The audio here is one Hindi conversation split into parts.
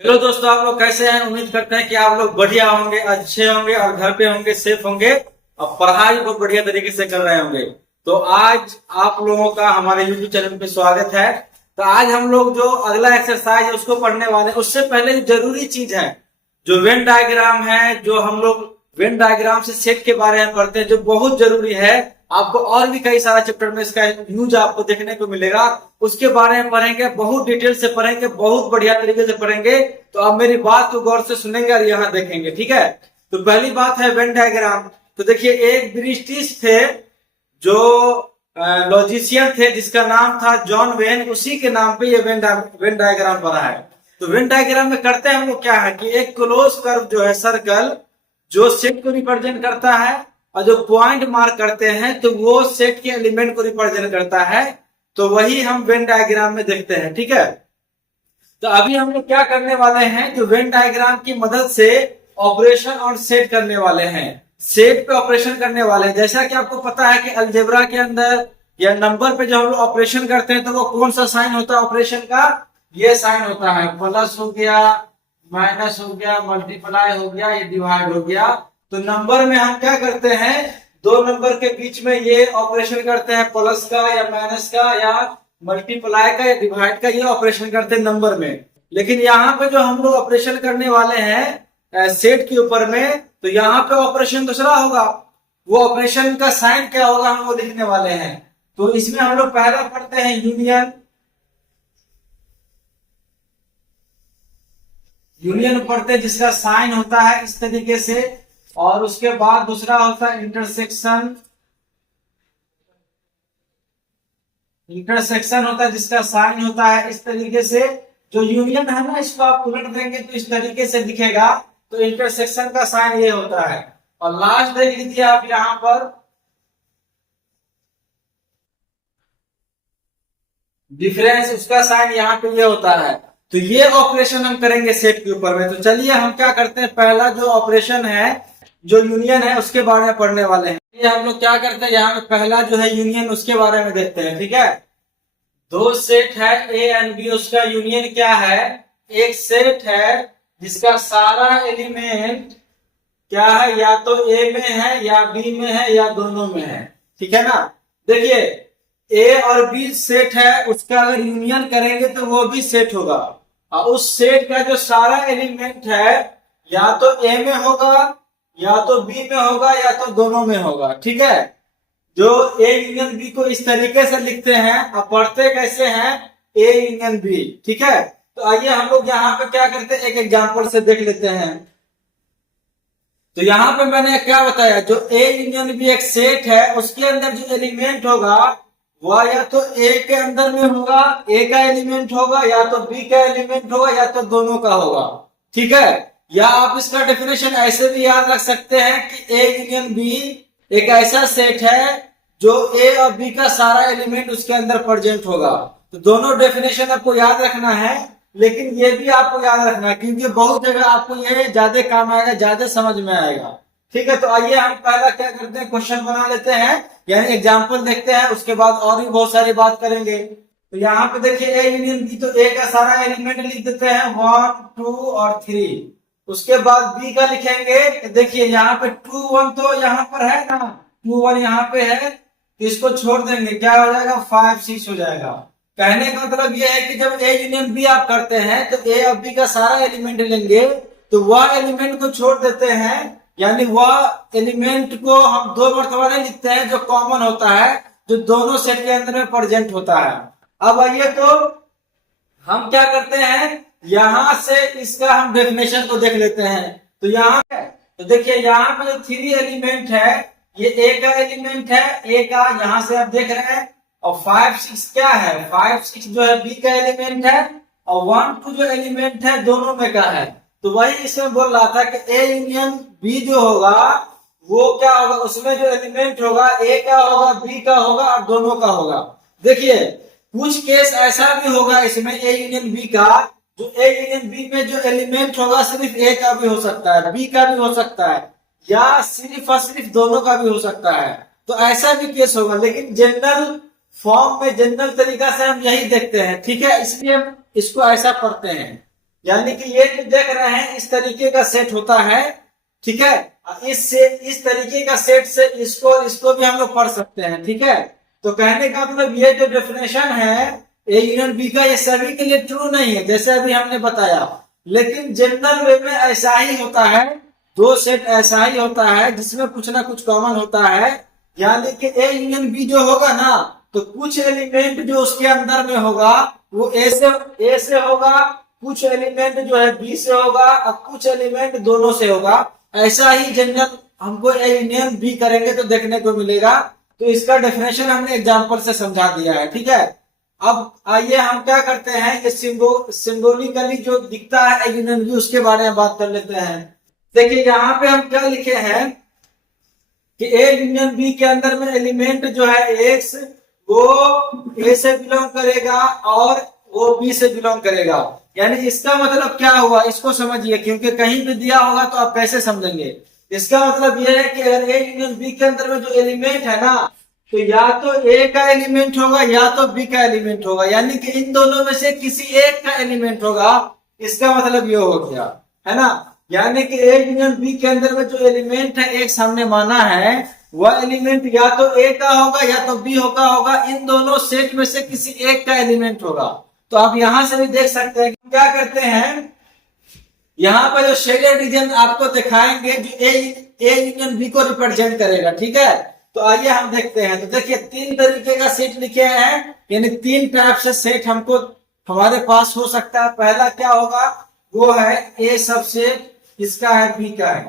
हेलो दोस्तों, आप लोग कैसे हैं। उम्मीद करते हैं कि आप लोग बढ़िया होंगे, अच्छे होंगे और घर पे होंगे, सेफ होंगे और पढ़ाई बहुत बढ़िया तरीके से कर रहे होंगे। तो आज आप लोगों का हमारे यूट्यूब चैनल पे स्वागत है। तो आज हम लोग जो अगला एक्सरसाइज है उसको पढ़ने वाले हैं। उससे पहले जो जरूरी चीज है, जो वेन डायग्राम है, जो हम लोग वेन डायग्राम से सेट के बारे में पढ़ते हैं, जो बहुत जरूरी है। आपको और भी कई सारा चैप्टर में इसका यूज आपको देखने को मिलेगा। उसके बारे में पढ़ेंगे, बहुत डिटेल से पढ़ेंगे, बहुत बढ़िया तरीके से पढ़ेंगे। तो आप मेरी बात को गौर से सुनेंगे और यहाँ देखेंगे, ठीक है। तो पहली बात है वेन डायग्राम। तो देखिए, एक ब्रिटिश थे जो लॉजिशियन थे जिसका नाम था जॉन वेन, उसी के नाम पे ये वेन डायग्राम बना है। तो वेन डायग्राम में करते हैं हम लोग क्या है कि एक क्लोज कर्व जो है, सर्कल जो सेट को रिप्रेजेंट करता है, और जो पॉइंट मार्क करते हैं तो वो सेट के एलिमेंट को रिप्रेजेंट करता है। तो वही हम वेन डायग्राम में देखते हैं, ठीक है। तो अभी हम लोग क्या करने वाले हैं, जो वेन डायग्राम की मदद से ऑपरेशन और सेट करने वाले हैं, सेट पे ऑपरेशन करने वाले हैं। जैसा कि आपको पता है कि अलजेब्रा के अंदर या नंबर पे जब हम लोग ऑपरेशन करते हैं तो वो कौन सा साइन होता है ऑपरेशन का, ये साइन होता है। प्लस हो गया, माइनस हो गया, मल्टीप्लाई हो गया, ये डिवाइड हो गया। तो नंबर में हम क्या करते हैं, दो नंबर के बीच में ये ऑपरेशन करते हैं, प्लस का या माइनस का या मल्टीप्लाई का या डिवाइड का, ये ऑपरेशन करते हैं नंबर में। लेकिन यहाँ पे जो हम लोग ऑपरेशन करने वाले हैं सेट के ऊपर में, तो यहाँ पे ऑपरेशन दूसरा होगा। वो ऑपरेशन का साइन क्या होगा हम वो लिखने वाले हैं। तो इसमें हम लोग पहला पढ़ते हैं यूनियन। यूनियन पढ़ते हैं जिसका साइन होता है इस तरीके से, और उसके बाद दूसरा होता है इंटरसेक्शन। इंटरसेक्शन होता है जिसका साइन होता है इस तरीके से। जो यूनियन है ना, इसको आप उलट देंगे तो इस तरीके से दिखेगा। तो इंटरसेक्शन का साइन ये होता है। और लास्ट देख लीजिए आप यहाँ पर डिफरेंस, उसका साइन यहाँ पे ये होता है। तो ये ऑपरेशन हम करेंगे सेट के ऊपर में। तो चलिए हम क्या करते हैं, पहला जो ऑपरेशन है, जो यूनियन है, उसके बारे में पढ़ने वाले हैं। ये हम लोग क्या करते हैं, यहाँ पे पहला जो है यूनियन, उसके बारे में देखते हैं, ठीक है। दो सेट है ए एंड बी, उसका यूनियन क्या है। एक सेट है जिसका सारा एलिमेंट क्या है, या तो ए में है या बी में है या दोनों में है, ठीक है ना। देखिए, ए और बी सेट है, उसका अगर यूनियन करेंगे तो वो भी सेट होगा। और उस सेट का जो सारा एलिमेंट है, या तो ए में होगा या तो बी में होगा या तो दोनों में होगा, ठीक है। जो ए यूनियन बी को इस तरीके से लिखते हैं, और पढ़ते कैसे हैं, ए यूनियन बी, ठीक है। तो आइए हम लोग यहाँ पे क्या करते हैं, एक एग्जांपल से देख लेते हैं। तो यहाँ पे मैंने क्या बताया, जो ए यूनियन बी एक सेट है, उसके अंदर जो एलिमेंट होगा वह या तो ए के अंदर में होगा, ए का एलिमेंट होगा, या तो बी का एलिमेंट होगा, या तो दोनों का होगा, ठीक है। या आप इसका डेफिनेशन ऐसे भी याद रख सकते हैं कि ए यूनियन बी एक ऐसा सेट है जो ए और बी का सारा एलिमेंट उसके अंदर प्रेजेंट होगा। तो दोनों डेफिनेशन आपको याद रखना है, लेकिन ये भी आपको याद रखना है क्योंकि बहुत जगह आपको ये ज्यादा काम आएगा, ज्यादा समझ में आएगा, ठीक है। तो आइए हम पहला क्या करते हैं, क्वेश्चन बना लेते हैं, यानी एग्जाम्पल देखते हैं, उसके बाद और भी बहुत सारी बात करेंगे। तो यहाँ पे देखिए ए यूनियन बी, तो ए का सारा एलिमेंट लिख देते हैं 1 2 और 3। उसके बाद बी का लिखेंगे, देखिए यहाँ पे 2 1 तो यहाँ पर है ना, 2 1 यहाँ पे है, तो इसको छोड़ देंगे, क्या हो जाएगा 5 6 हो जाएगा। कहने का मतलब यह है कि जब ए यूनियन बी आप करते हैं तो ए और बी का सारा एलिमेंट लेंगे, तो वह एलिमेंट को छोड़ देते हैं, यानी वह एलिमेंट को हम दो मर्तबा नहीं लिखते हैं जो कॉमन होता है, जो दोनों सेट के अंदर में प्रेजेंट होता है। अब आइए तो हम क्या करते हैं, यहां से इसका हम डेफिनेशन को देख लेते हैं। तो यहाँ तो देखिए, यहाँ पे जो 3 एलिमेंट है, ये ए का एलिमेंट है, ए का यहाँ से आप देख रहे हैं। और 5 6 क्या है, 5 6 जो है बी का एलिमेंट है, और 1 2 जो एलिमेंट है दोनों में का है। तो वही इसमें बोल रहा था कि ए यूनियन बी जो होगा वो क्या होगा, उसमें जो एलिमेंट होगा ए का होगा, बी का होगा और दोनों का होगा। देखिए, कुछ केस ऐसा भी होगा इसमें ए यूनियन बी का, जो ए यूनियन बी में जो एलिमेंट होगा सिर्फ ए का भी हो सकता है, बी का भी हो सकता है, या सिर्फ और सिर्फ दोनों का भी हो सकता है। तो ऐसा भी केस होगा, लेकिन जनरल फॉर्म में, जनरल तरीका से हम यही देखते हैं, ठीक है। इसलिए हम इसको ऐसा पढ़ते हैं। यानी कि ये जो देख रहे हैं इस तरीके का सेट होता है, ठीक है। इस तरीके का सेट से इसको भी हम लोग पढ़ सकते हैं, ठीक है। तो कहने का मतलब ये जो डेफिनेशन है ए यूनियन बी का, ये सभी के लिए ट्रू नहीं है जैसे अभी हमने बताया, लेकिन जनरल वे में ऐसा ही होता है, दो सेट ऐसा ही होता है जिसमें कुछ ना कुछ कॉमन होता है। यानी कि ए यूनियन बी जो होगा ना, तो कुछ एलिमेंट जो उसके अंदर में होगा वो ए से होगा, कुछ एलिमेंट जो है बी से होगा और कुछ एलिमेंट दोनों से होगा। ऐसा ही जनरल हमको ए यूनियन बी करेंगे तो देखने को मिलेगा। तो इसका डेफिनेशन हमने एग्जांपल से समझा दिया है, ठीक है। अब आइए हम क्या करते हैं, ये सिंबोलिकली जो दिखता है ए यूनियन बी, उसके बारे में बात कर लेते हैं। देखिए यहाँ पे हम क्या लिखे हैं कि ए यूनियन बी के अंदर में एलिमेंट जो है एक्स, वो ए से बिलोंग करेगा और वो बी से बिलोंग करेगा। यानी इसका मतलब क्या हुआ, इसको समझिए, क्योंकि कहीं भी दिया होगा तो आप कैसे समझेंगे। इसका मतलब यह है कि अगर ए यूनियन बी के अंदर में जो एलिमेंट है ना, तो या तो ए का एलिमेंट होगा या तो बी का एलिमेंट होगा, यानी कि इन दोनों में से किसी एक का एलिमेंट होगा। इसका मतलब ये हो गया, है ना। यानी कि ए यूनियन बी के अंदर में जो एलिमेंट है एक हमने माना है, वह एलिमेंट या तो ए का होगा या तो बी का होगा, इन दोनों सेट में से किसी एक का एलिमेंट होगा। तो आप यहां से भी देख सकते हैं कि क्या करते हैं, यहाँ पर जो शेडेड रीजन आपको दिखाएंगे जो ए यूनियन बी को रिप्रेजेंट करेगा, ठीक है। तो आइए हम देखते हैं। तो देखिए तीन तरीके का सेट लिखे हैं, यानी तीन टाइप से सेट हमको हमारे पास हो सकता है। पहला क्या होगा, वो है ए सबसेट, इसका है बी का है।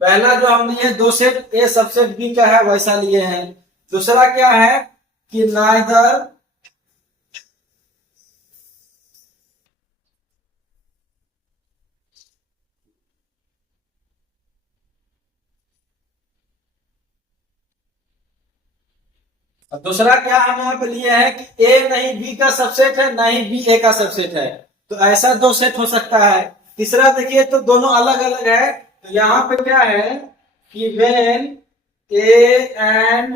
पहला जो हमने ये दो सेट ए सबसेट बी का है वैसा लिए हैं। दूसरा क्या है कि नाइदर दूसरा क्या हम यहाँ पे लिए हैं कि ए नहीं बी का सबसेट है, ना ही बी ए का सबसेट है। तो ऐसा दो सेट हो सकता है। तीसरा देखिए तो दोनों अलग अलग है। तो यहाँ पे क्या है कि when A and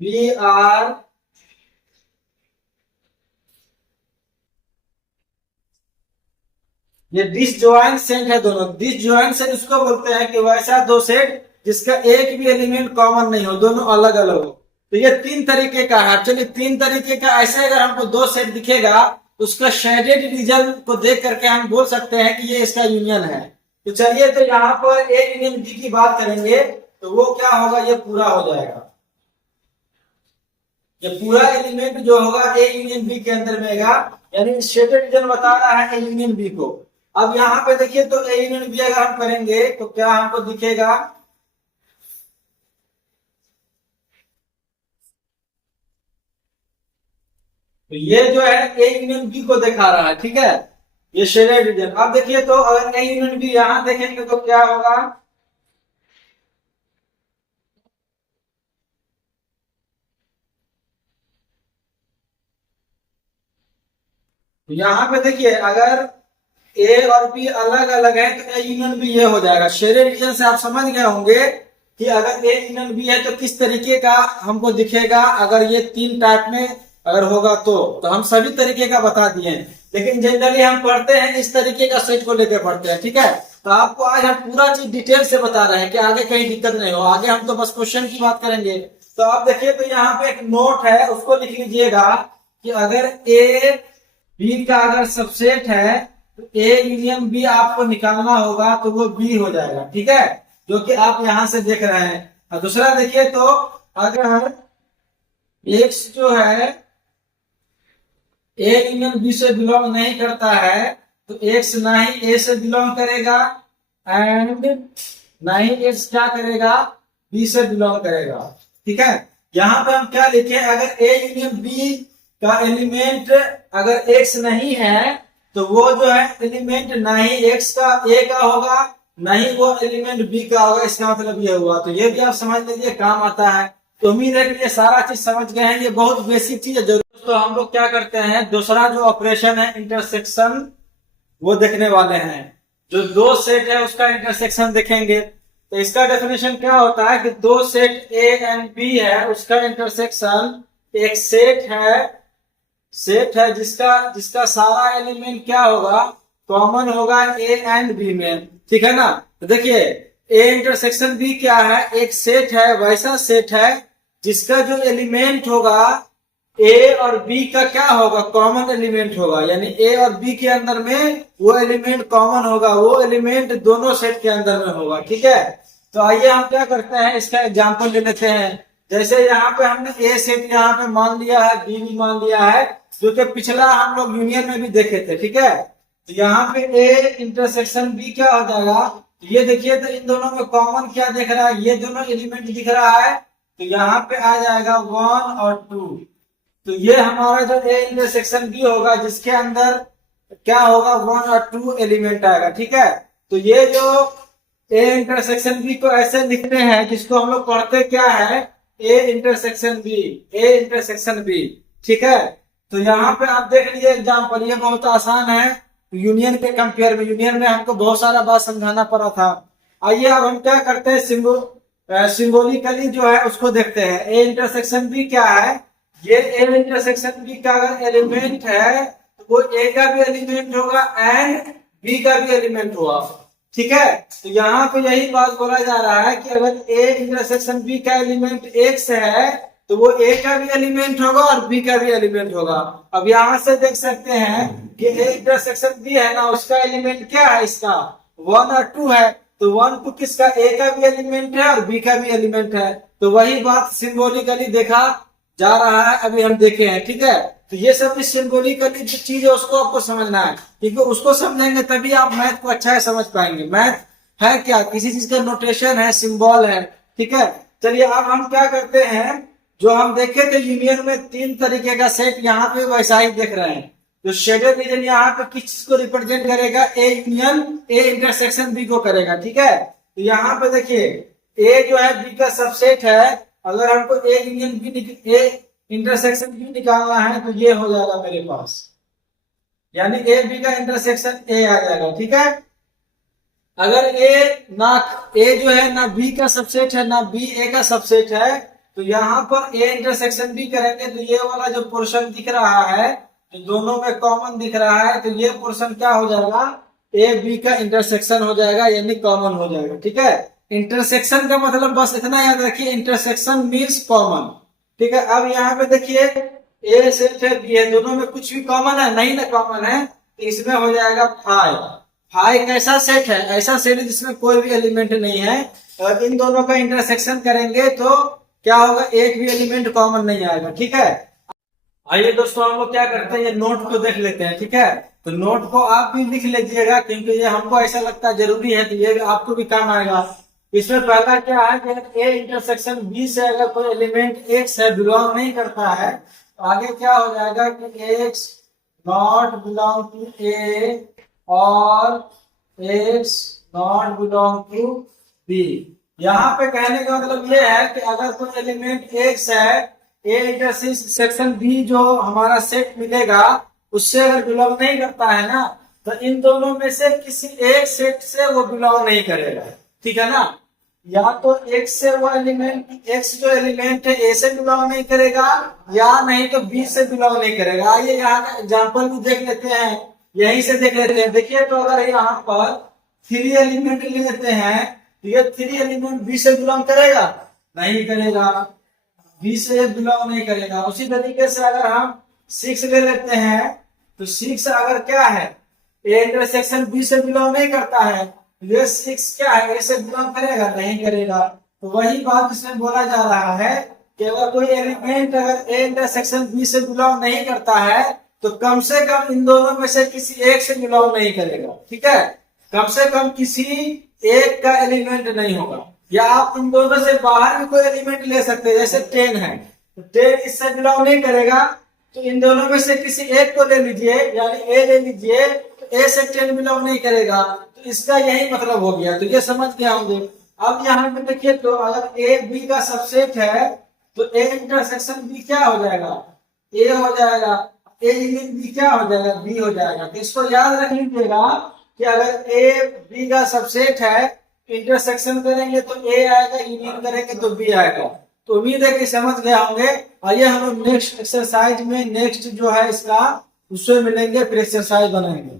B are ये डिसजॉइंट सेट है दोनों। डिसजॉइंट सेट उसको बोलते हैं कि वैसा दो सेट जिसका एक भी एलिमेंट कॉमन नहीं हो, दोनों अलग अलग हो। तो ये तीन तरीके का है। चलिए तीन तरीके का ऐसे अगर हमको दो सेट दिखेगा तो उसका शेडेड रीजन को देख करके हम बोल सकते हैं कि ये इसका यूनियन है। तो चलिए तो यहाँ पर ए यूनियन बी की बात करेंगे तो वो क्या होगा, ये पूरा हो जाएगा। ये पूरा एलिमेंट जो होगा ए यूनियन बी के अंदर में आएगा, यानी शेडेड रीजन बता रहा है ए यूनियन बी को। अब यहाँ पे देखिए तो ए यूनियन बी अगर हम करेंगे तो क्या हमको दिखेगा, तो ये जो है ए यूनियन बी को दिखा रहा है, ठीक है, ये शेडेड रीजन। अब देखिए तो अगर ए यूनियन बी यहां देखेंगे तो क्या होगा, तो यहां पे देखिए अगर ए और बी अलग अलग है तो ए यूनियन बी ये हो जाएगा। शेडेड रीजन से आप समझ गए होंगे कि अगर ए यूनियन बी है तो किस तरीके का हमको दिखेगा। अगर ये तीन टाइप में अगर होगा तो हम सभी तरीके का बता दिए हैं, लेकिन जनरली हम पढ़ते हैं इस तरीके का सेट को लेकर पढ़ते हैं, ठीक है। तो आपको आज हम पूरा चीज डिटेल से बता रहे हैं कि आगे कहीं दिक्कत नहीं हो। आगे हम तो बस क्वेश्चन की बात करेंगे। तो आप देखिए तो यहाँ पे एक नोट है, उसको लिख लीजिएगा कि अगर ए बी का अगर सबसेट है तो ए यूनियन बी आपको निकालना होगा तो वो बी हो जाएगा, ठीक है, जो कि आप यहां से देख रहे हैं। और दूसरा देखिए तो अगर एक्स जो है ए यूनियन बी से बिलोंग नहीं करता है तो एक्स ना ही ए से बिलोंग करेगा एंड ना ही एक्स क्या करेगा, बी से बिलोंग करेगा, ठीक है। यहाँ पे हम क्या लिखे, अगर ए यूनियन बी का एलिमेंट अगर एक्स नहीं है तो वो जो है एलिमेंट ना ही एक्स का ए का होगा, ना ही वो एलिमेंट बी का होगा। इसका मतलब ये हुआ। तो ये भी आप समझ लीजिए काम आता है। तो उम्मीद है कि ये सारा चीज समझ गए हैं। ये बहुत बेसिक चीज है। तो हम लोग क्या करते हैं, दूसरा जो ऑपरेशन है इंटरसेक्शन, वो देखने वाले हैं। जो दो सेट है उसका इंटरसेक्शन देखेंगे। तो इसका डेफिनेशन क्या होता है कि दो सेट ए एंड बी है, उसका इंटरसेक्शन एक सेट है सेट है जिसका जिसका सारा एलिमेंट क्या होगा, कॉमन होगा ए एंड बी में, ठीक है ना। तो देखिए ए इंटरसेक्शन बी क्या है, एक सेट है, वैसा सेट है जिसका जो एलिमेंट होगा ए और बी का क्या होगा, कॉमन एलिमेंट होगा, यानी ए और बी के अंदर में वो एलिमेंट कॉमन होगा, वो एलिमेंट दोनों सेट के अंदर में होगा, ठीक है। तो आइए हम क्या करते हैं, इसका एग्जांपल ले लेते हैं। जैसे यहाँ पे हमने ए सेट यहाँ पे मान लिया है, बी भी मान लिया है, जो कि पिछला हम लोग यूनियन में भी देखे थे, ठीक है। तो यहाँ पे ए इंटरसेक्शन बी क्या हो जाएगा, ये देखिए तो इन दोनों में कॉमन क्या दिख रहा है, ये दोनों एलिमेंट दिख रहा है, तो यहाँ पे आ जाएगा 1 और 2। तो ये हमारा जो ए इंटरसेक्शन बी होगा जिसके अंदर क्या होगा, 1 और 2 एलिमेंट आएगा, ठीक है। तो ये जो ए इंटरसेक्शन बी को ऐसे लिखते हैं जिसको हम लोग पढ़ते क्या है, A intersection B, A intersection B, ठीक है। तो यहाँ पे आप देख लीजिए एग्जाम्पल, ये बहुत आसान है यूनियन के कंपेयर में, यूनियन में हमको बहुत सारा बात समझाना पड़ा था। आइए अब हम क्या करते हैं, सिंबोलिकली जो है उसको देखते हैं। ए इंटरसेक्शन बी क्या है, ये ए इंटरसेक्शन बी का अगर एलिमेंट है तो वो ए का भी एलिमेंट होगा एंड बी का भी एलिमेंट होगा, ठीक है। तो यहाँ पे यही बात बोला जा रहा है कि अगर ए इंटरसेक्शन बी का एलिमेंट एक्स है तो वो ए का भी एलिमेंट होगा और बी का भी एलिमेंट होगा। अब यहाँ से देख सकते हैं कि ए इंटरसेक्शन बी है ना, उसका एलिमेंट क्या है, इसका 1 और 2 है, तो 1 2 किसका, ए का भी एलिमेंट है और बी का भी एलिमेंट है। तो वही बात सिंबॉलिकली देखा जा रहा है, अभी हम देखे हैं, ठीक है। तो ये सब सिंबॉलिकली जो चीज है उसको आपको समझना है, क्योंकि उसको समझेंगे तभी आप मैथ को अच्छा है समझ पाएंगे। मैथ है क्या, किसी चीज का नोटेशन है, सिंबल है, ठीक है। चलिए अब हम क्या करते हैं, जो हम देखे थे यूनियन में 3 तरीके का सेट, यहाँ पे वैसा ही देख रहे हैं। तो शेडेड रीजन यहाँ पे किस चीज को रिप्रेजेंट करेगा, A union A intersection B को करेगा, ठीक है। तो यहाँ पे देखिए ए जो है बी का सबसेट है, अगर हमको A union B, A intersection B निकालना है तो ये हो जाएगा मेरे पास, यानी ए बी का इंटरसेक्शन ए आ जाएगा, ठीक है। अगर ए जो है ना बी का सबसेट है ना बी ए का सबसेट है, तो यहाँ पर ए इंटरसेक्शन बी करेंगे तो ये वाला जो पोर्शन दिख रहा है जो दोनों में कॉमन दिख रहा है, तो ये पोर्शन क्या हो जाएगा, ए बी का इंटरसेक्शन हो जाएगा, यानी कॉमन हो जाएगा, ठीक है। इंटरसेक्शन का मतलब बस इतना याद रखिए, इंटरसेक्शन मीन्स कॉमन, ठीक है। अब यहाँ पे देखिए ए सेट है बी है, दोनों में कुछ भी कॉमन है नहीं ना, कॉमन है, तो इसमें हो जाएगा 5। 5 कैसा सेट है, ऐसा सेट है जिसमें कोई भी एलिमेंट नहीं है, और इन दोनों का इंटरसेक्शन करेंगे तो क्या होगा, एक भी एलिमेंट कॉमन नहीं आएगा, ठीक है। आइए दोस्तों हम लोग क्या करते हैं, ये नोट को देख लेते हैं, ठीक है। तो नोट को आप भी लिख लीजिएगा, क्योंकि ये हमको ऐसा लगता है जरूरी है, तो ये आपको भी काम आएगा। इसमें पहला क्या है कि ए इंटरसेक्शन बी से अगर कोई एलिमेंट एक्स है, बिलोंग नहीं करता है, तो आगे क्या हो जाएगा कि X not belong to A और X not belong to B. यहाँ पे कहने का मतलब ये है कि अगर कोई एलिमेंट एक्स है, ए इंटरसेक्शन बी जो हमारा सेट मिलेगा उससे अगर बिलोंग नहीं करता है ना, तो इन दोनों में से किसी एक सेट से वो बिलोंग नहीं करेगा, ठीक है ना। या तो एक्स से वो एलिमेंट, एक्स जो एलिमेंट है ए से बिलोंग नहीं करेगा, या नहीं तो बी से बिलोंग नहीं करेगा। आइए यहाँ एग्जाम्पल भी देख लेते हैं, यहीं से देख लेते हैं। देखिए तो अगर यहाँ पर 3 एलिमेंट ले लेते हैं, ये 3 एलिमेंट बी से बिलोंग करेगा, नहीं करेगा, बी से बिलोंग नहीं करेगा। उसी तरीके से अगर हम 6 ले लेते हैं, तो 6 अगर क्या है, ए इंटरसेक्शन बी से बिलोंग नहीं करता है, ये 6 क्या है, ए से बिलोंग करेगा, नहीं करेगा। तो वही बात इसमें बोला जा रहा है कि अगर कोई एलिमेंट अगर ए इंटरसेक्शन बी से बिलोंग नहीं करता है, तो कम से कम इन दोनों में से किसी एक से बिलोंग नहीं करेगा, ठीक है। कम से कम किसी एक का एलिमेंट नहीं होगा, या आप इन दोनों से बाहर भी कोई एलिमेंट ले सकते हैं, जैसे 10 है, तो 10 इससे बिलोंग नहीं करेगा, तो इन दोनों में से किसी एक को ले लीजिए, यानी ए ले लीजिए, तो ए से 10 बिलोंग नहीं करेगा, तो इसका यही मतलब हो गया। तो ये समझ गया होंगे। अब यहाँ पे देखिए, तो अगर ए बी का सबसेट है तो ए इंटरसेक्शन बी क्या हो जाएगा, ए हो जाएगा, ए यूनियन बी क्या हो जाएगा, बी हो जाएगा। तो इसको याद रख लीजिएगा कि अगर ए बी का सबसेट है, इंटरसेक्शन करेंगे तो ए आएगा, यूनियन करेंगे तो बी आएगा। तो उम्मीद है कि समझ गए होंगे। आइए हम लोग नेक्स्ट एक्सरसाइज में नेक्स्ट जो है इसका उससे मिलेंगे, फिर एक्सरसाइज बनाएंगे।